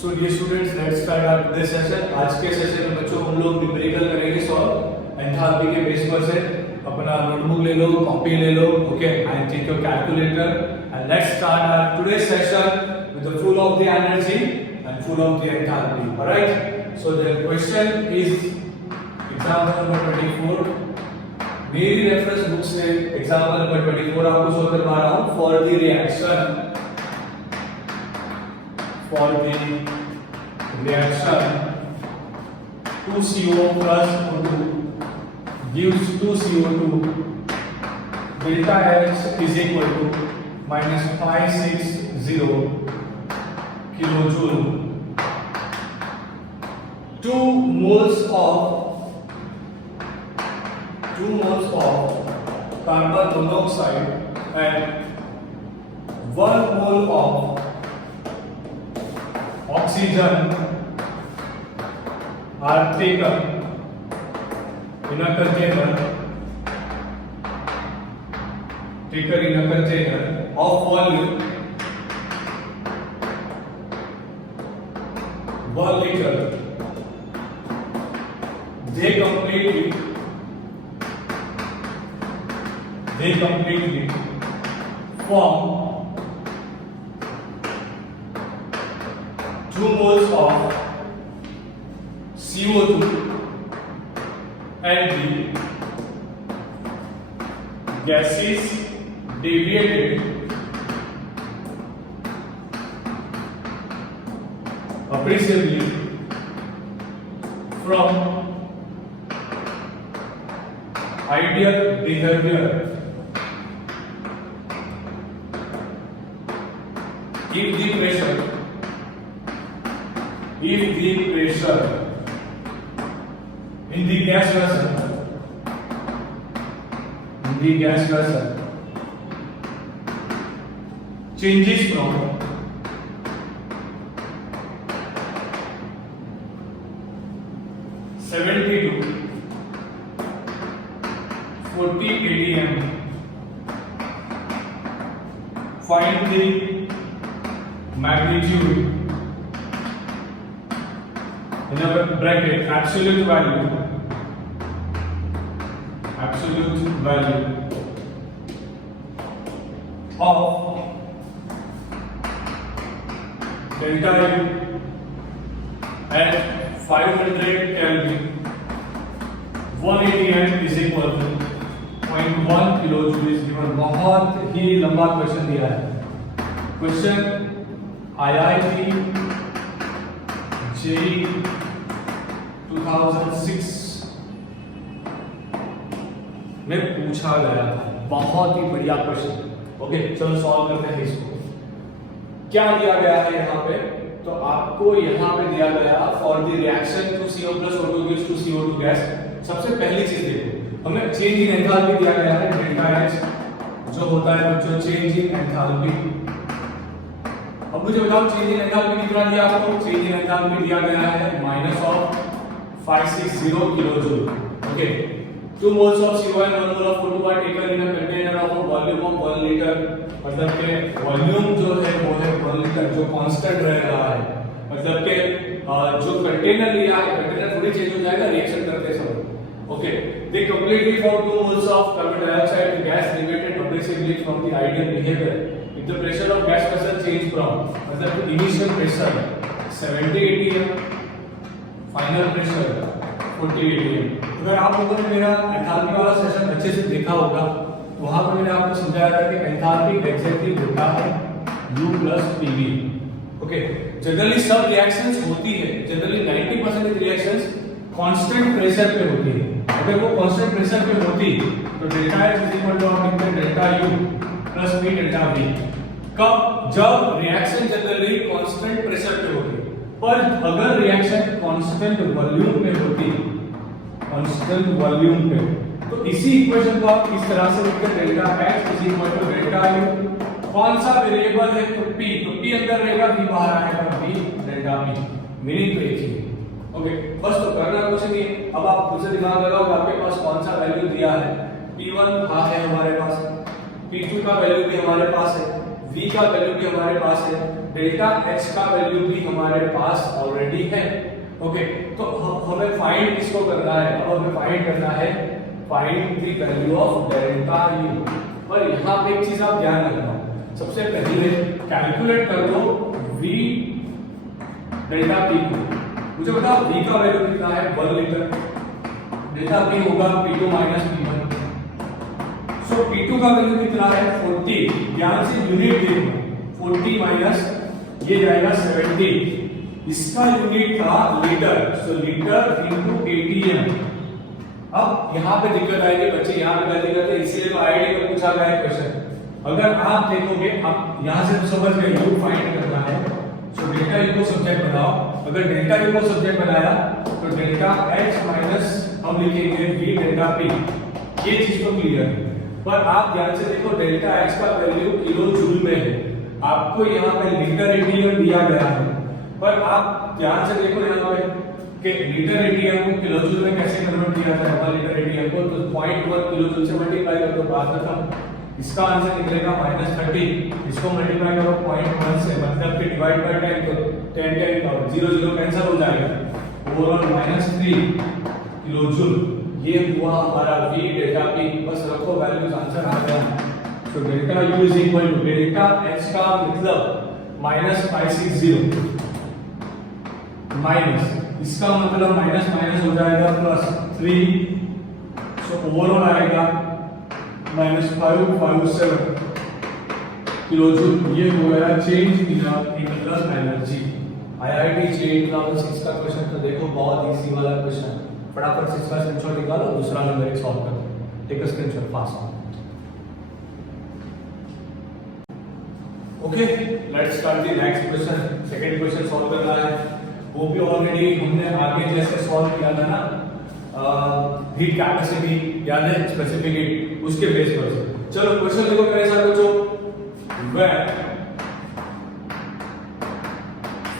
So dear students, let's start our today session. आज के session में बच्चों हम लोग न्यूमेरिकल करेंगे सॉल्व एंथैल्पी के बेस पर से। अपना नोटबुक ले लो, कॉपी ले लो, okay, and take your calculator and let's start our today session with the full of the energy and full of the enthalpy. All right, so the question is example number 24. मेरी reference book से example number 24 आपको solve करवा रहा हूं। For the reaction to CO plus O2 gives 2 CO2, delta H is equal to minus 560 kilojoule. 2 moles of carbon monoxide and 1 mole of oxygen are taken in a container of volume 1 liter. They completely form 2 moles of CO2 and the gases deviated appreciably from ideal behavior if the pressure in the gas vessel changes from 70 to 40 atm. Find the magnitude in a bracket absolute value of delta U at 500 Kelvin. 1 atm is equal to 0.1 kilojoule is given. बहुत ही लंबा question दिया है। Question IIT JEE 2006 में पूछा गया था। बहुत ही बढ़िया क्वेश्चन। ओके, चलो सॉल्व करते हैं इसको। क्या दिया गया है यहाँ पे? तो आपको यहाँ पे दिया गया for the reaction to CO plus O2 gives 2 CO2 gas. सबसे पहली चीज देखो, हमें चेंज इन एंथैल्पी दिया गया है डेल्टा H, जो होता है बच्चों चेंज इन एंथैल्पी। अब मुझे बताओ चेंज इन एंथैल्पी कितना दिया आपको? चेंज इन एंथैल्पी दिया गया है minus of 560 kilojoule. Okay, 2 moles of CO and 1 mole of O2 are taken in a container of a volume of 1 liter. मतलब के वॉल्यूम जो है वो है 1 लीटर, जो कांस्टेंट रह रहा है। मतलब के जो कंटेनर लिया है, कंटेनर थोड़ी चेंज हो जाएगा रिएक्शन करते समय। Okay, they completely form 2 moles of carbon dioxide. The gas deviated appreciably from the ideal behavior. If the pressure of gas vessel change from, मतलब initial pressure 70 atm, final pressure 40 atm. अगर आप लोगों ने मेरा enthalpy वाला session अच्छे से देखा होगा, वहां पर मैंने आपको समझाया था कि एंथैल्पी एग्जैक्टली होता है U plus PV। Okay, generally सब रिएक्शंस होती है, जनरली 90% रिएक्शंस कांस्टेंट प्रेशर पे होती है। अगर वो कांस्टेंट प्रेशर पे होती तो delta H is equal to आप लिखते delta U plus V delta V। कब? जब रिएक्शन जनरली कांस्टेंट प्रेशर पे होती। पर अगर रिएक्शन कांस्टेंट वॉल्यूम पे, तो इसी इक्वेशन को आप इस तरह से लिखते हैं delta H is equal to delta U। कौन सा वेरिएबल है? तो P, तो P अंदर रहेगा, V बाहर आएगा, V डेल्टा V। मीनिंग तो एक ही। ओके, बस तो करना कुछ नहीं। अब आप खुद से दिमाग लगाओ कि आपके पास कौन सा वैल्यू दिया है। P1 है हमारे पास, P2 का वैल्यू भी हमारे पास है, V का वैल्यू भी हमारे पास है, डेल्टा एच का वैल्यू भी हमारे पास ऑलरेडी है। ओके, तो हमें फाइंड किसको करना है? अब हमें फाइंड करना है find the value of delta U. पर यहाँ पे एक चीज आप ध्यान रखना, सबसे पहले कैलकुलेट कर लो v डेल्टा p को। मुझे बताओ v का वैल्यू कितना है? 1 लीटर। डेल्टा p होगा p2 माइनस p1। सो p2 का वैल्यू कितना है? 40। ध्यान से यूनिट देखो, 40 माइनस ये जाएगा 70। इसका यूनिट था लीटर, सो लीटर इनटू एटीएम। अब यहाँ पे दिक्कत आएगी बच्चे, यहाँ पे क्या दिक्कत है? इसीलिए आईडी में पूछा गया है क्वेश्चन। अगर आप देखोगे, आप यहाँ से तो समझ गए यू फाइंड करना है, सो डेल्टा यू को सब्जेक्ट बनाओ। अगर डेल्टा यू को सब्जेक्ट बनाया तो डेल्टा एच माइनस हम लिखेंगे वी डेल्टा पी। ये चीज तो क्लियर है। पर आप ध्यान से देखो, डेल्टा एच का वैल्यू किलो जूल में है, आपको यहाँ पे लीटर एटीएम दिया गया है। पर आप ध्यान से देखो यहाँ पे कि लीटर एटीएम को किलो जूल में कैसे कन्वर्ट किया जाए? 1 लीटर एटीएम को तो 0.1 किलो जूल से मल्टीप्लाई कर दो, बात खत्म। इसका आंसर निकलेगा -30। इसको मल्टीप्लाई करो 0.1 से, मतलब कि डिवाइड बाय 10 तो 10 और 0 0 कैंसिल हो जाएगा। Overall -3 kilo joule. ये हुआ हमारा v डेल्टा p। बस रखो वैल्यूज, आंसर आ गया। तो delta u is equal to delta h का मतलब -560 माइनस इसका मतलब माइनस माइनस हो जाएगा +3। सो ओवरऑल आएगा -557 किलो जूल। ये हो गया change in internal energy. IIT JEE class 6 का क्वेश्चन तो देखो, बहुत इजी वाला क्वेश्चन। फटाफट से इसका स्क्रीनशॉट निकालो, दूसरा नंबर एक सॉल्व कर दो। Take a screenshot fast. Okay, let's start the next question. Second question solve करना है, वो भी ऑलरेडी हमने आगे जैसे सॉल्व किया था ना, हीट कैपेसिटी याद है, स्पेसिफिक हीट, उसके बेस पर से। चलो क्वेश्चन देखो मेरे साथ बच्चों। when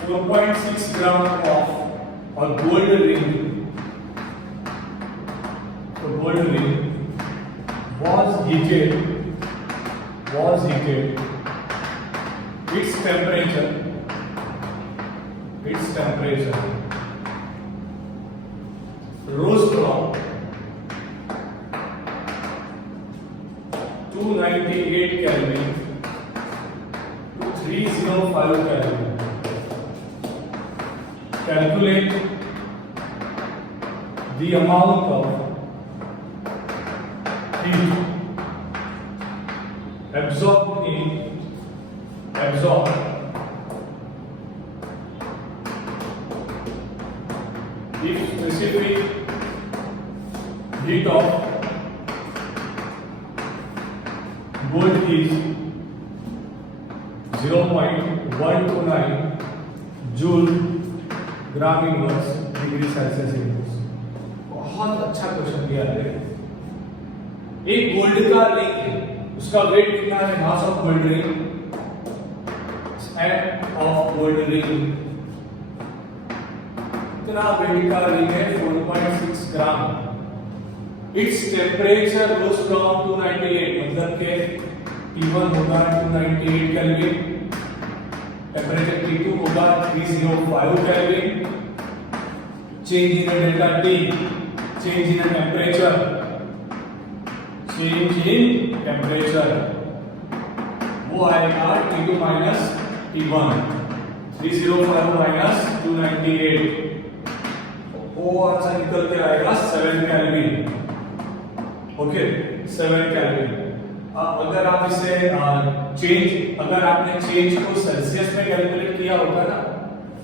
4.6 gram of a gold ring was heated its temperature rose from 298 Kelvin to 305 Kelvin. Calculate the amount of heat absorbed if specific heat of gold is 0.129 joule gram inverse degree Celsius inverse. बहुत अच्छा question दिया है। एक gold का ring है, उसका weight कितना है? Mass of gold ring, weight of gold ring कितना वेट का रिंग है? 4.6 gram. Its temperature rose from 298, मतलब के T1 होगा 298 केल्विन, टेम्परेचर T2 होगा 305 kelvin. Change in delta T, change in temperature, वो आएगा T2 माइनस T1, 305 माइनस 298, वो आंसर निकल के आएगा 7 केल्विन। Okay, 7 kelvin. अगर आप इसे अगर आपने चेंज को सेल्सियस में कैलकुलेट किया होगा ना,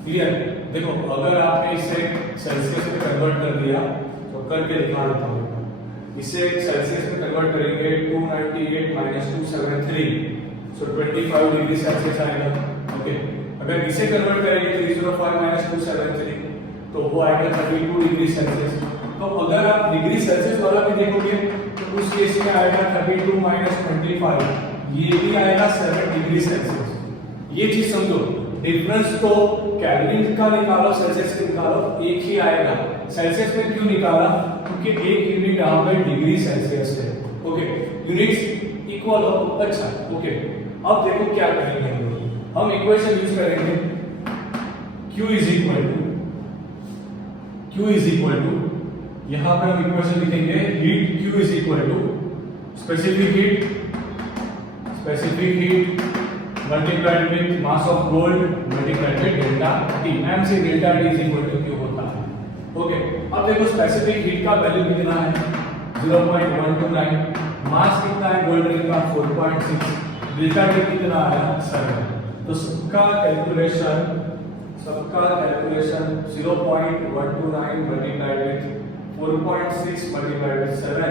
क्लियर? देखो, अगर आपने इसे सेल्सियस में कन्वर्ट कर दिया तो करके दिखा देता हूं। इसे सेल्सियस में कन्वर्ट करेंगे 298 माइनस 273, सो 25 डिग्री सेल्सियस आएगा। ओके, अगर इसे कन्वर्ट करेंगे 305 माइनस 273 तो वो आएगा 32 डिग्री सेल्सियस। तो अगर आप डिग्री सेल्सियस वाला भी देखोगे तो उस केस में आएगा 32 माइनस 25, ये भी आएगा 7 डिग्री सेल्सियस। ये चीज समझो, डिफरेंस तो केल्विन का निकालो, सेल्सियस का निकालो, एक ही आएगा। सेल्सियस में क्यों निकाला? क्योंकि एक यूनिट यहाँ पे डिग्री सेल्सियस है। ओके, यूनिट्स इक्वल हो, अच्छा। ओके, अब देखो क्या करेंगे हम लोग। हम इक्वेशन यूज करेंगे Q इज इक्वल टू यहां पे हम इक्वेशन लिखेंगे heat Q is equal to specific heat multiplied with mass of gold multiplied with delta T। M C delta T is equal to Q होता है। Okay, अब देखो specific heat का value कितना है 0.129, मास कितना है गोल्ड रिंग का 4.6, डेल्टा T कितना आया 7। तो सबका calculation 0.129 multiplied with 4.6 multiplied with 7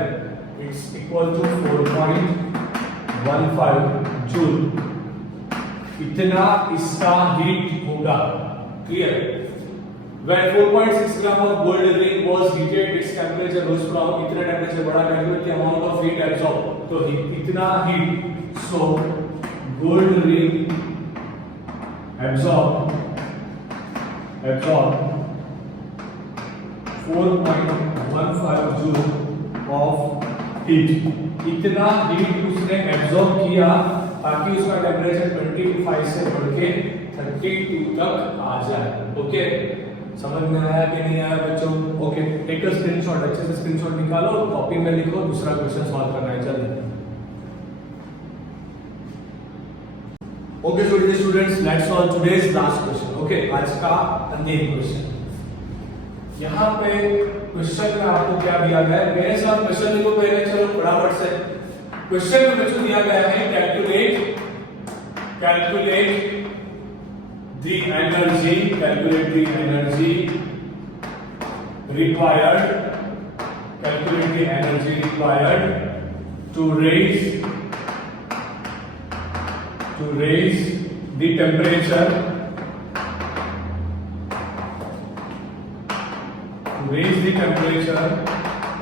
it's equal to 4.15 joule. इतना इसका हीट होगा। Clear? When 4.6 gram of gold ring was heated, its temperature rose from इतना टेम्परेचर बढ़ा calculate the amount of heat absorbed। तो इतना heat, so gold ring absorb 4.15 joule of heat। इतना heat उसने absorb किया ताकि उसका टेम्परेचर 25 से बढ़ के 32 तक आ जाए। ओके, समझ में आया कि नहीं आया बच्चों? ओके, टेक अ स्क्रीनशॉट, अच्छे से स्क्रीनशॉट निकालो, कॉपी में लिखो, दूसरा क्वेश्चन सॉल्व करना है। चलिए okay students, let's solve today's last question. Okay, आज का अंतिम क्वेश्चन। यहाँ पे क्वेश्चन में आपको क्या दिया गया है? मेरे साथ क्वेश्चन लिखो पहले, चलो फटाफट से। क्वेश्चन में बच्चों दिया गया है calculate the energy required to raise the temperature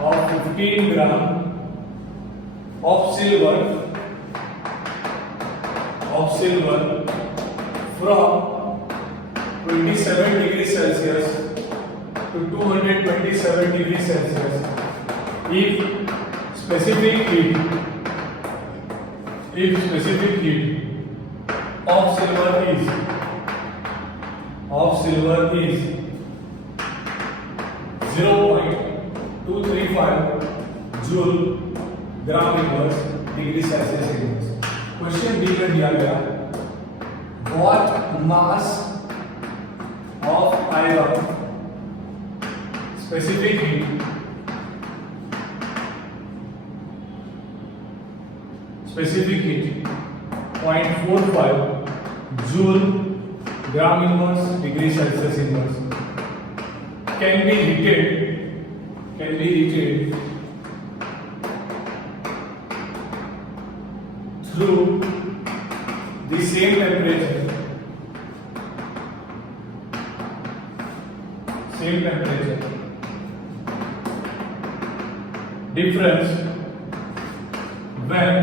of 15 gram of silver from 27 degrees Celsius to 227 degrees Celsius if specific heat of silver is 0.235 joule gram inverse degree Celsius inverse। Question B में दिया गया what mass of iron specific heat specific heat 0.45 joule gram inverse degree Celsius inverse can be heated through the same temperature difference when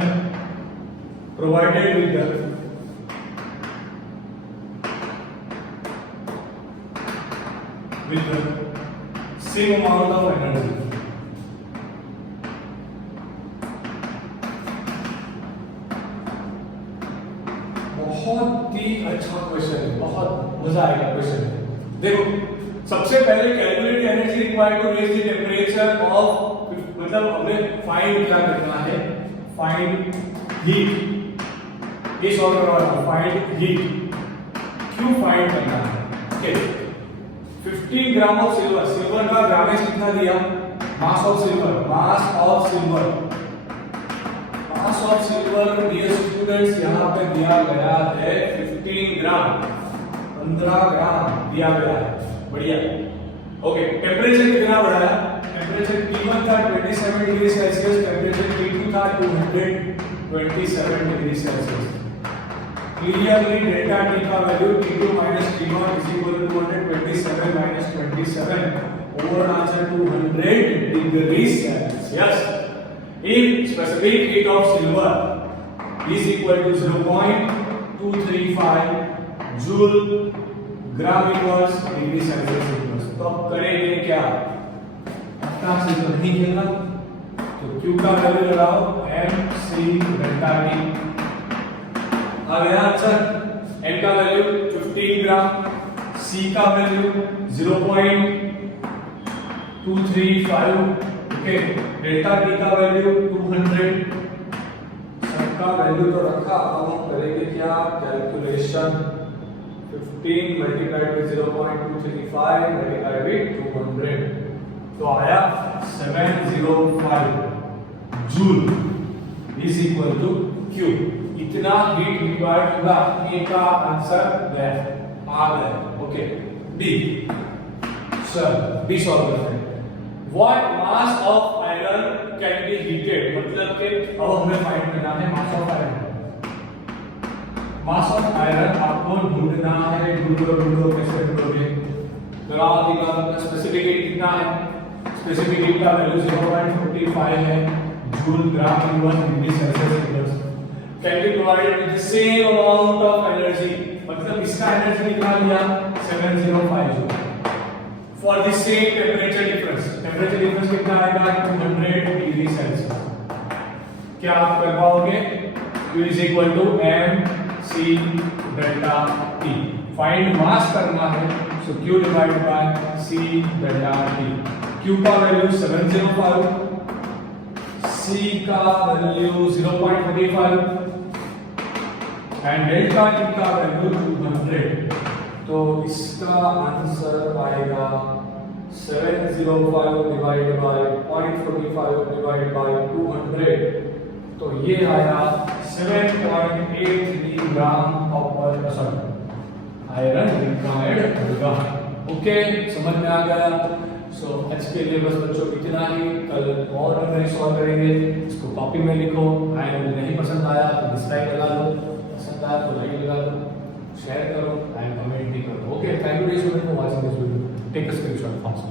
provided with the same amount of energy। बहुत ही अच्छा question है, बहुत मजा आएगा question. देखो, सबसे पहले calculate energy required to raise the temperature of, मतलब हमें फाइंड क्या करना है? Find heat. ये सॉल्व करवाना, फाइंड हीट। क्यों फाइंड करना है? Okay, 15 gram of silver, silver का ग्रामेज कितना दिया? Mass of silver dear students यहाँ पे दिया गया है 15 ग्राम, 15 ग्राम दिया गया है। बढ़िया। ओके, टेम्परेचर कितना बढ़ाया? टेम्परेचर T1 था 27 डिग्री सेल्सियस, टेम्परेचर T2 था 227 degree Celsius. Clearly delta T का value T2 minus T1 is equal to 227 minus 27 over answer 200 degrees Celsius। If specific heat of silver is equal to 0.235 joule gram inverse degree Celsius inverse, तो अब करेंगे क्या? अपना से तो नहीं खेलना, तो Q का वैल्यू लगाओ mc डेल्टा T। आ गया आंसर? N का वैल्यू 15 ग्राम, C का वैल्यू 0.235, ओके, डेल्टा T का वैल्यू 200, सबका वैल्यू तो रखा। अब हम करेंगे क्या, calculation. 15 multiplied with 0.235 multiplied with 200 तो आया 705 joule is equal to Q। इतना हीट रिक्वायर्ड होगा, ए का आंसर गया, आ गया। Okay, B, sir B solve करते हैं। What mass of iron can be heated, मतलब कि अब हमें फाइंड करना है mass of iron. Mass of iron आपको ढूंढना है, ढूंढो कैसे ढूंढोगे, लगाओ दिमाग में। स्पेसिफिक हीट कितना है, स्पेसिफिक हीट का वैल्यू 0.45 है joule gram inverse degree Celsius can be provided with the same amount of energy, मतलब इसका एनर्जी निकाल लिया 705 joule for the same temperature difference. Temperature difference कितना आएगा, 200 डिग्री सेल्सियस। क्या आप कर पाओगे, Q is equal to mc delta T। Find mass करना है, so Q divide by c delta T। Q का वैल्यू 705, C का वैल्यू 0.45 एंड डेल्टा T का वैल्यू 200। तो इसका आंसर आएगा 705 डिवाइड बाय 0.45 डिवाइड बाय 200, तो ये आया 7.83 ग्राम कॉपर आयरन रिक्वायर्ड होगा। ओके, समझ में आ गया। सो आज के लिए बस बच्चों इतना ही, कल और हम सॉल्व करेंगे। इसको कॉपी में लिखो, एंड नहीं पसंद आया तो डिसलाइक लगा लो, पसंद आया तो लाइक लगा लो, शेयर करो एंड कमेंट भी करो। Okay, thank you for watching this video. Take a screenshot fast.